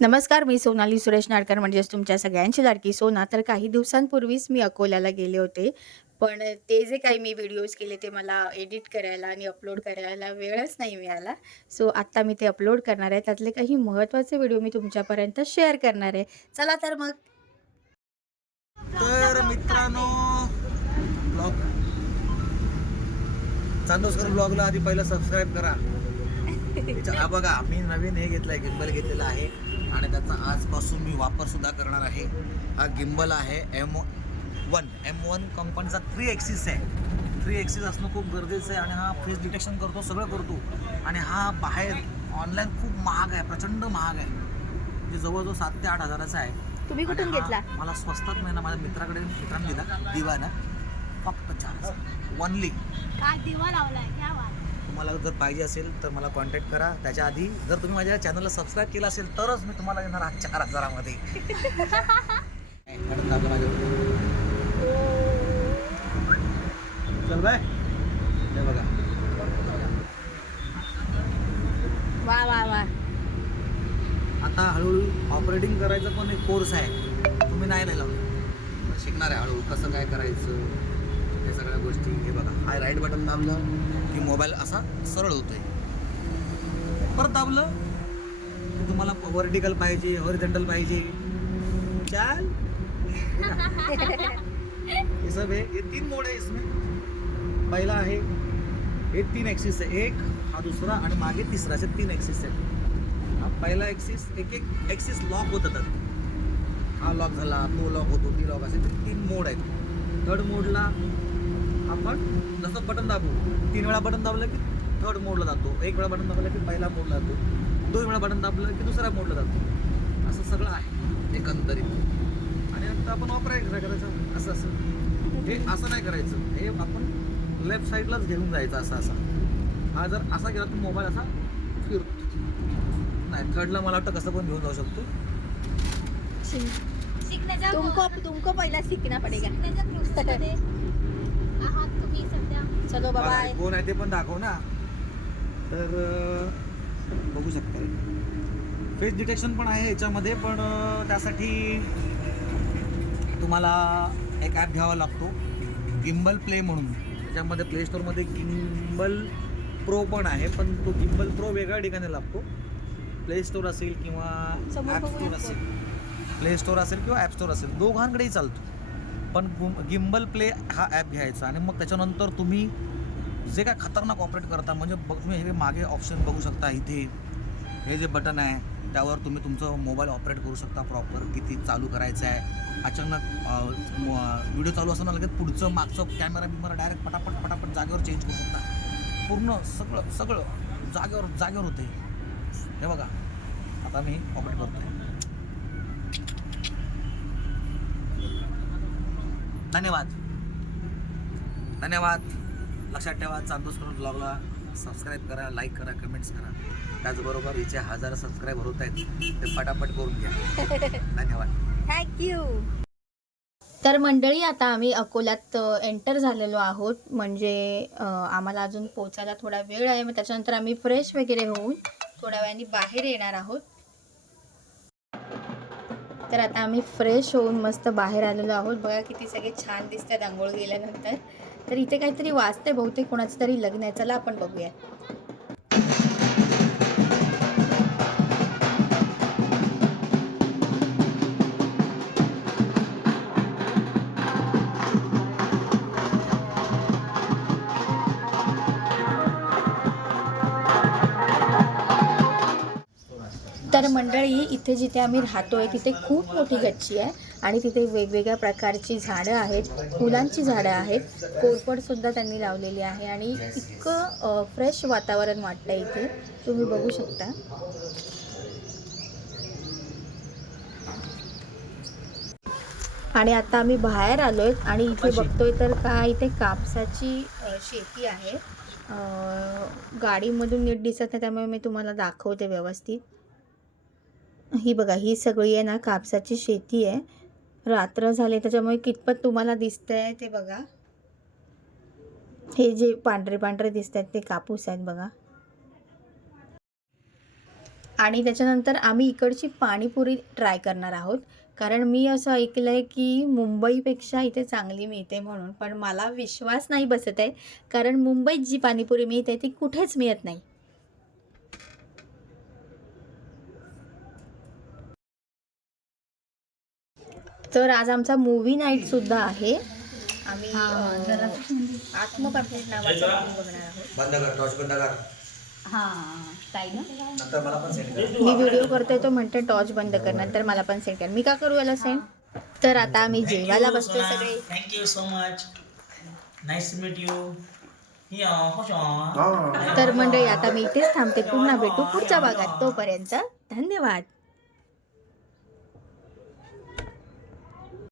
नमस्कार, मी सोनाली सुरेश नाडकर म्हणजेच तुमच्या सगळ्यांची लाडकी सोना. तर काही दिवसांपूर्वीच मी अकोल्याला गेले होते. पण ते जे काही मी व्हिडिओज केले ते मला एडिट करायला आणि अपलोड करायला वेळच नाही मिळाला. सो आत्ता मी ते अपलोड करणार आहे. त्यातले काही महत्त्वाचे व्हिडिओ मी तुमच्यापर्यंत शेअर करणार आहे. चला तर मग. तर मित्रांनो, ब्लॉग चांदोसकर ब्लॉगला आधी पहिलं सबस्क्राईब करा. हा बघा, मी नवीन हे घेतलंय, गिम्बल घेतलेला आहे आणि त्याचा आजपासून मी वापर सुद्धा करणार आहे. हा गिम्बल आहे M1 कंपनीचा 3 ॲक्सिस आहे. 3 ॲक्सिस असणं खूप गरजेचं आहे आणि हा फेस डिटेक्शन करतो, सगळं करतो. आणि हा बाहेर ऑनलाईन खूप महाग आहे, प्रचंड महाग आहे. म्हणजे जवळजवळ 7 ते 8 हजाराचा आहे. तुम्ही कुठून घेतला? मला स्वस्तात नाही ना, माझ्या मित्रांनी दिला दिवाना, फक्त 4 ओनली. काय दिवा लावलाय क्या बात. तुम्हाला जर पाहिजे असेल तर मला कॉन्टॅक्ट करा. त्याच्या आधी जर तुम्ही माझ्या चॅनलला सबस्क्राईब केलं असेल तरच मी तुम्हाला येणार आज 4,000मध्ये. चल बाय. हे बघा, वा वा वा. आता हळूहळू ऑपरेटिंग करायचं पण एक कोर्स आहे. तुम्ही नाही लावलं, शिकणार आहे हळूहळू कसं काय करायचं हे सगळ्या गोष्टी. हे बघा, हा राईट बटन दाबलं की मोबाईल असा सरळ होतोय. परत दाबलं की तुम्हाला व्हर्टिकल पाहिजे, हॉरिझॉन्टल पाहिजे, चाल. हे सब है. ये 3 मोड आहे इसमें. पहिला आहे हे 3 ॲक्सिस आहे, एक हा दुसरा आणि मागे तिसरा, असे 3 ॲक्सिस आहेत. हा पहिला ॲक्सिस, एक ॲक्सिस लॉक होत होतात. हा लॉक झाला, तो लॉक होतो, ती लॉक, असे 3 मोड आहेत. थर्ड मोडला आपण जसं बटन दाबू, 3 वेळा बटन दाबलं की थर्ड मोडला जातो, 1 वेळा बटन दाबलं की पहिला मोडला जातो, 2 वेळा बटन दाबलं की दुसरा मोडला जातो. असं सगळं आहे एकंदरीत. आणि आता आपण ऑपरेट करायचं असं असं. हे असं नाही करायचं, हे आपण लेफ्ट साईडलाच घेऊन जायचं असं असं. हा जर असा गेला तर मोबाईल असा फिरतो. नाही, थर्डला मला वाटतं कसं पण घेऊन जाऊ शकतो. शिकण्याच्या तुमको पहिला सीखना पडेगा. शिकण्याच्या प्रोसेसमध्ये आहात तुम्ही सध्या. चलो बघा, बाय. कोण आहे ते पण दाखव ना. तर बघू शकता, फेस डिटेक्शन पण आहे याच्यामध्ये. पण त्यासाठी तुम्हाला एक ॲप घ्यावा लागतो, गिम्बल प्ले म्हणून. त्याच्यामध्ये प्ले स्टोअरमध्ये गिम्बल प्रो पण आहे, पण तो गिम्बल प्रो वेगळ्या ठिकाणी लागतो. प्ले स्टोअर असेल किंवा ॲप स्टोअर असेल, प्ले स्टोअर असेल किंवा ॲप स्टोअर असेल, दोघांकडेही चालतो. पण गिम्बल प्ले हा ॲप घ्यायचा आणि मग त्याच्यानंतर तुम्ही जे काय खतरनाक ऑपरेट करता, म्हणजे तुम्ही हे मागे ऑप्शन बघू शकता. इथे हे जे बटन आहे त्यावर तुम्ही तुमचं मोबाईल ऑपरेट करू शकता प्रॉपर. किती चालू करायचं आहे, अचानक व्हिडिओ चालू असताना लगेच पुढचं मागचं कॅमेरा डायरेक्ट पटापट जागेवर चेंज करू शकता. पूर्ण सगळं जागेवर होते. हे बघा, आता मी ऑपरेट करतोय. धन्यवाद. लक्षात ठेवा, चांदोसकर ब्लॉगला सबस्क्राईब करा, लाईक करा, कमेंट्स करा. त्याचबरोबर हिचे 1000 सबस्क्राईबर होत आहेत, ते पटापट करून घ्या. धन्यवाद. थँक्यू. तर मंडळी, आता आम्ही अकोल्यात एंटर झालेलो आहोत. म्हणजे आम्हाला अजून पोचायला थोडा वेळ आहे. मग त्याच्यानंतर आम्ही फ्रेश वगैरे होऊन थोड्या वेळाने बाहेर येणार आहोत. तर आता आम्ही फ्रेश होऊन मस्त बाहेर आलेलो आहोत. बघा किती सगळे छान दिसतात आंघोळ गेल्यानंतर. तर इथे काहीतरी वाजते, बहुतेक कोणाचं तरी लग्न आहे. चला आपण बघूया. तर मंडळी, इथे जिथे आम्ही राहतोय तिथे खूप मोठी गच्ची आहे आणि तिथे वेगवेगळ्या प्रकारची झाडं आहेत, फुलांची झाडं आहेत, कोरफडसुद्धा त्यांनी लावलेली आहे आणि इतकं फ्रेश वातावरण वाटतं इथे, तुम्ही बघू शकता. आणि आता आम्ही बाहेर आलोय आणि इथे बघतोय तर काय, इथे कापसाची शेती आहे. गाडीमधून नीट दिसत नाही, त्यामुळे मी तुम्हाला दाखवते व्यवस्थित. ही बघा, ही सगळी आहे ना कापसाची शेती आहे. रात्र झाले त्याच्यामुळे कितपत तुम्हाला दिसतंय ते बघा. हे जे पांढरे पांढरे दिसत आहेत ते कापूस आहेत बघा. आणि त्याच्यानंतर आम्ही इकडची पाणीपुरी ट्राय करणार आहोत. कारण मी असं ऐकलं आहे की मुंबईपेक्षा इथे चांगली मिळते म्हणून. पण मला विश्वास नाही बसत आहे, कारण मुंबईत जी पाणीपुरी मिळते ती कुठेच मिळत नाही. तर आज आमचा मूवी नाईटसुद्धा आहे. आम्ही आत्मकर्तृत्व नावाचा मूवी बघणार आहोत. बंद कर, टॉर्च बंद कर. हां ताई ना, नंतर मला पण सेंड कर. मी व्हिडिओ करतोय तो म्हणते टॉर्च बंद कर, नंतर मला पण सेंड कर. मी का करू याला सेंड? तर आता आम्ही जेवायला बसतोय सगळे. Thank you so much. Nice to meet you. तर मंडळी आता मी इथेच थांबते. पुन्हा भेटू पुढच्या भागात. तोपर्यंत धन्यवाद.